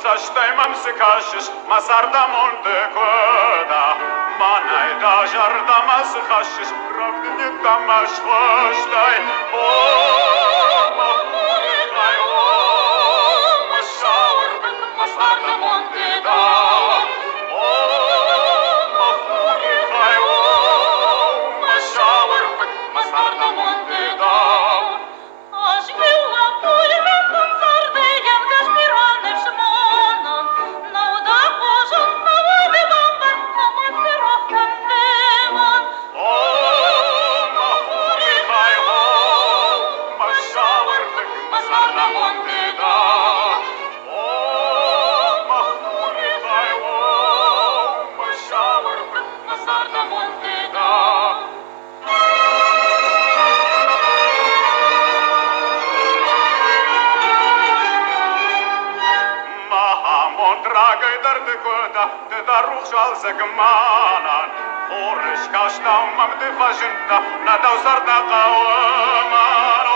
Ștaimam se cașeș, ma sarda monte coda, manai da jarda ma se cașeș, pravdine da ma șvaștai, o, ma huricai, o, ma șaurbe, ma sarda monte da, o, ma huricai, o, ma șaurbe, ma sarda monte da. Aș greu apoi le cum sarde, iam ca spirane și Dragă-i dar de coda, de dar rușal se gmanan, Orăși ca ștau m-am de fajânta, n-a dau sarda ca o man.